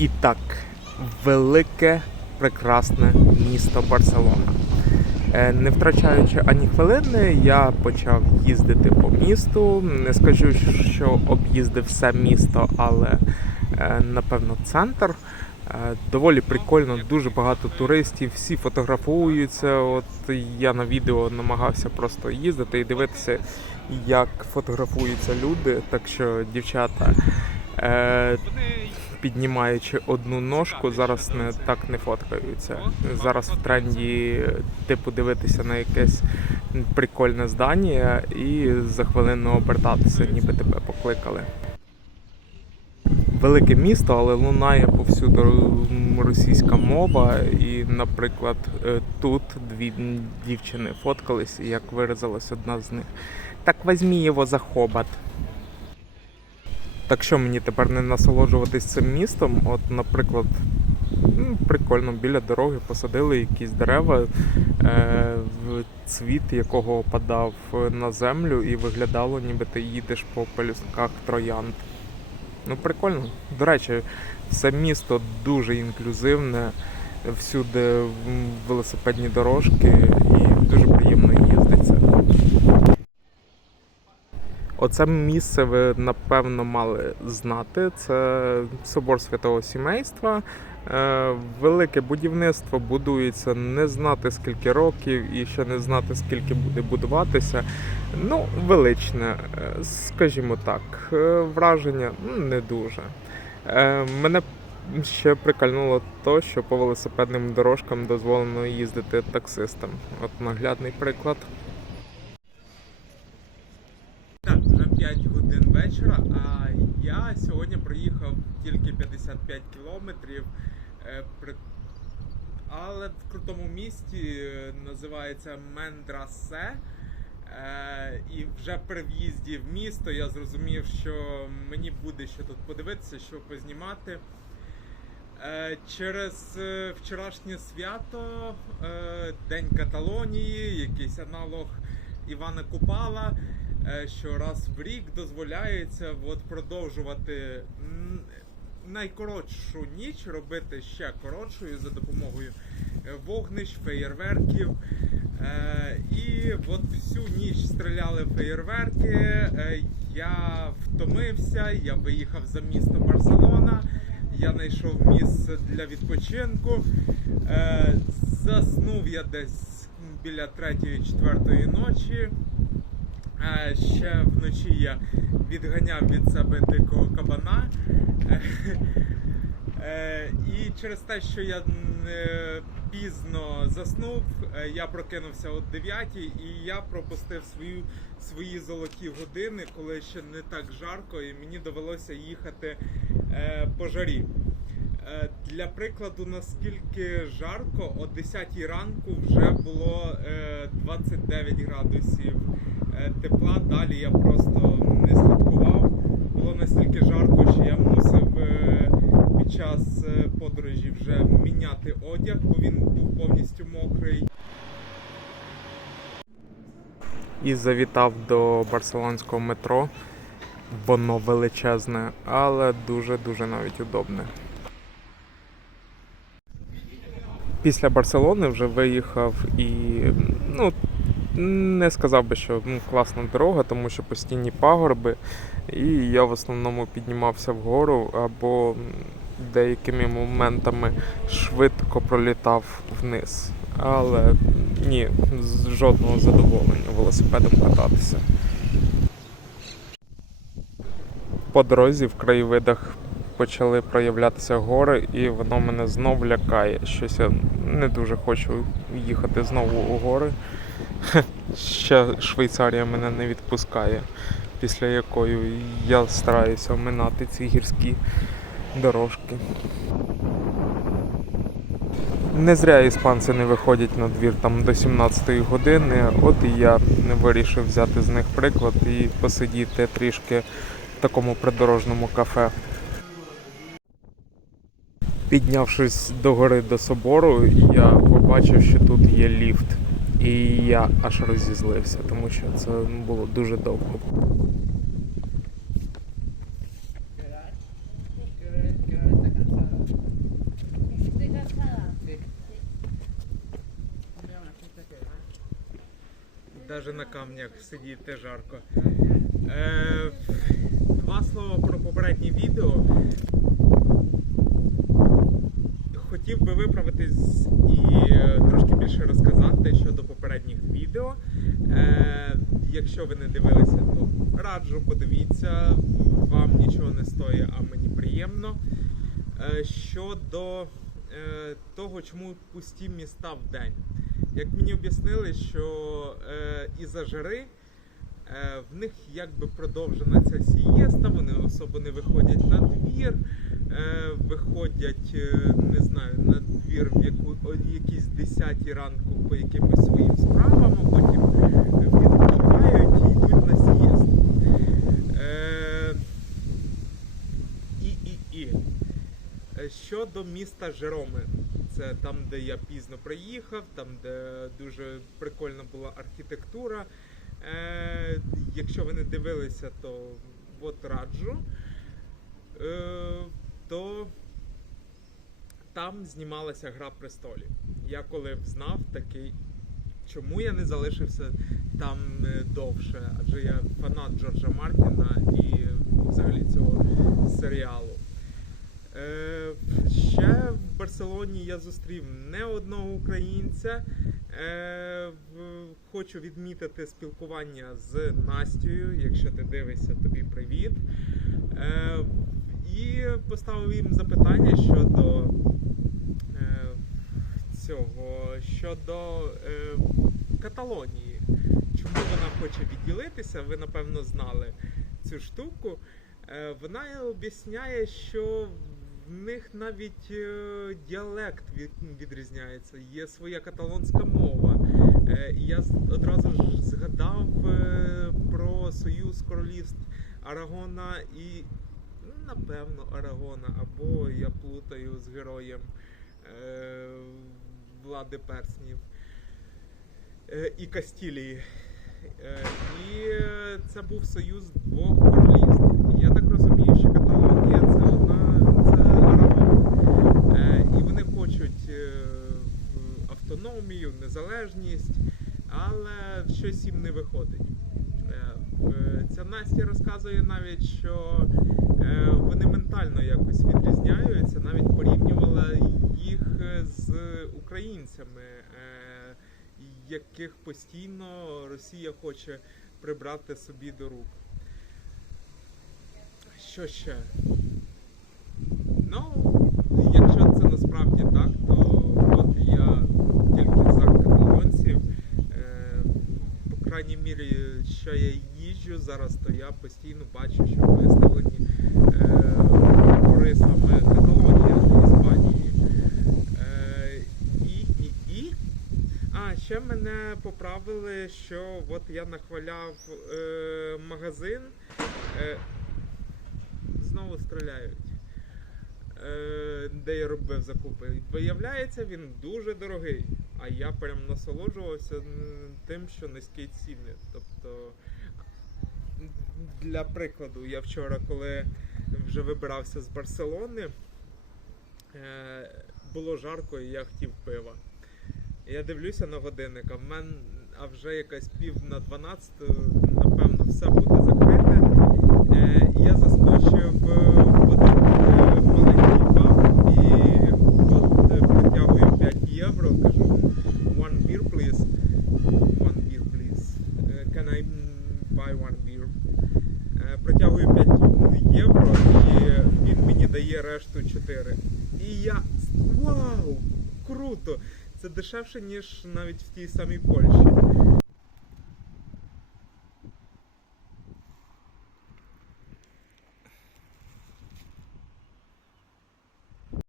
І так, велике, прекрасне місто Барселона. Е, Не втрачаючи ані хвилини, я почав їздити по місту. Не скажу, що об'їздив все місто, але е, напевно центр. Е, Доволі прикольно, дуже багато туристів, всі фотографуються. От я на відео намагався просто їздити і дивитися, як фотографуються люди. Так що дівчата, піднімаючи одну ножку, зараз не так не фоткаються. Зараз в тренді типу дивитися на якесь прикольне здання і за хвилину обертатися, ніби тебе покликали. Велике місто, але лунає повсюди російська мова. І, наприклад, е, тут дві дівчини фоткались, і як виразилась одна з них. Так візьмі його за хобот. Так що мені тепер не насолоджуватись цим містом? От, наприклад, ну, прикольно, біля дороги посадили якісь дерева, е, цвіт якого опадав на землю, і виглядало, ніби ти їдеш по пелюстках троянд. Ну, прикольно. До речі, все місто дуже інклюзивне, всюди велосипедні дорожки і дуже приємно Оце місце ви напевно мали знати. Це собор святого сімейства. Е, Велике будівництво будується не знати скільки років і ще не знати скільки буде будуватися. Ну, величне, е, скажімо так, Е, враження ну, не дуже. Мене ще прикольнуло то, що по велосипедним дорожкам дозволено їздити таксистам. От наглядний приклад. 155 кілометрів. Е, але в крутому місті е, називається Мендрасе. Е, і вже при в'їзді в місто я зрозумів, що мені буде що тут подивитися, що познімати. Через вчорашнє свято, День Каталонії, якийсь аналог Івана Купала, що раз в рік дозволяється от продовжувати найкоротшу ніч робити ще коротшою за допомогою е, вогнищ, феєрверків. Е, І от всю ніч стріляли феєрверки. е, Я втомився, я виїхав за місто Барселона. Я знайшов місце для відпочинку. Заснув я десь біля 3-4 ночі. Ще вночі я відганяв від себе дикого кабана. Е, І через те, що я пізно заснув, е, я прокинувся о 9 і я пропустив свою, свої золоті години, коли ще не так жарко, і мені довелося їхати е, по жарі. Для прикладу, наскільки жарко, о 10 ранку вже було е, 29 градусів тепла. Далі я просто не слідкував. Було настільки жарко, що я мусив е, під час е, подорожі вже міняти одяг, бо він був повністю мокрий. І завітав до барселонського метро. Воно величезне, але дуже-дуже навіть удобне. Після Барселони вже виїхав і ну, не сказав би, що ну, класна дорога, тому що постійні пагорби, і я в основному піднімався вгору або деякими моментами швидко пролітав вниз. Але ні, з жодного задоволення велосипедом кататися. По дорозі в краєвидах почали проявлятися гори, і воно мене знов лякає. Щось я не дуже хочу їхати знову у гори. Ще Швейцарія мене не відпускає, після якої я стараюся оминати ці гірські дорожки. Не зря іспанці не виходять на двір там до 17-ї години, от і я вирішив взяти з них приклад і посидіти трішки в такому придорожному кафе. Піднявшись до гори до собору, я побачив, що тут є ліфт. І я аж розізлився, тому що це було дуже довго. Навіть на камнях сидіти жарко. Е, Два слова про попереднє відео. Хотів би виправитись і е, трошки більше розказати щодо попередніх відео. Е, якщо ви не дивилися, то раджу, подивіться. Вам нічого не стоїть, а мені приємно. Е, щодо того, чому пусті міста в день. Як мені об'яснили, що із-за жари в них якби продовжена ця сієста, вони особо не виходять на двір, е, виходять, е, не знаю, на двір в яку, о якісь 10 ранку по якимось своїм справам, а потім відпочивають і йдуть на сієсту. Е, і, і, і. Е, Щодо міста Жероми, це там, де я пізно приїхав, там, де дуже прикольна була архітектура. Е, якщо ви не дивилися, то от раджу. Е, то там знімалася Гра престолів. Я коли знав такий, чому я не залишився там е, довше, адже я фанат Джорджа Мартіна і взагалі цього серіалу. Е, ще Барселоні я зустрів не одного українця. Е, хочу відмітити спілкування з Настю. Якщо ти дивишся, тобі привіт. Е, і поставив їм запитання щодо е, цього, щодо Каталонії. Чому вона хоче відділитися? Ви напевно знали цю штуку. Вона об'ясняє, що в них навіть е, діалект від, відрізняється, є своя каталонська мова. Е, І я одразу ж згадав е, про союз королівств Арагона і, ну, напевно, Арагона, або я плутаю з героєм Влади Перснів і Кастілії. І це був союз двох королівств. І я так розумію, що Каталонія це одна це Арагон. Е, І вони хочуть е, в автономію, незалежність, але щось їм не виходить. Е, Ця Настя розказує навіть, що е, вони ментально якось відрізняються, навіть порівнювала їх е, з українцями, яких постійно Росія хоче прибрати собі до рук. Що ще? Ну, якщо це насправді так, то от я тільки за каталонців. Е, по крайній мірі, що я їжджу зараз, то я постійно бачу, що виставлені е, саме Каталонії, а не Іспанії. Е, і, і, і. А, ще мене поправили, що от я нахваляв е, магазин. Е, знову стріляють. Е, де я робив закупи. Виявляється, він дуже дорогий. А я прям насолоджувався тим, що низькі ціни. Тобто, для прикладу, я вчора, коли вже вибирався з Барселони, е, було жарко і я хотів пива. Я дивлюся на годинник, а в мен, а вже якась пів на 12, напевно, все буде закрите. Решту 4. І я вау! Круто! Це дешевше, ніж навіть в тій самій Польщі.